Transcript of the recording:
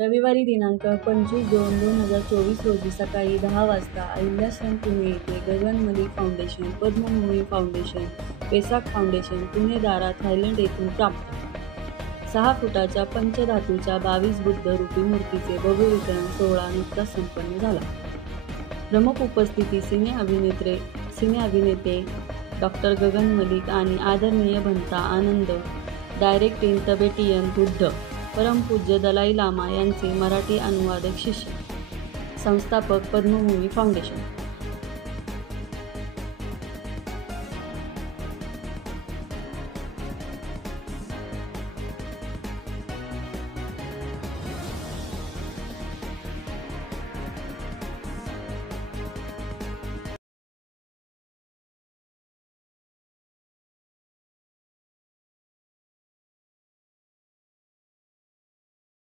रविवारी दिनांक 25/2/2024 रोजी सकाळी 10 वाजता अहिल्याश्रम पुणे येथे Gagan Malik foundation, Padmabhumi foundation, Pesak foundation, Pune दारा, थायलंड येथून प्राप्त 6 फुटाच्या पंचधातूच्या 22 बुद्धरूपी मूर्तीचे भव्य वितरण सोहळा नुकताच संपन्न झाला. प्रमुख उपस्थिती सिने अभिनेते डॉ. गगन मलिक आणि आदरणीय भंता आनंद, डायरेक्ट इन तिबेटियन बुद्ध, परमपूज्य दलाई लामा यांचे मराठी अनुवादक शिष्य, संस्थापक पद्मभूमी फाउंडेशन.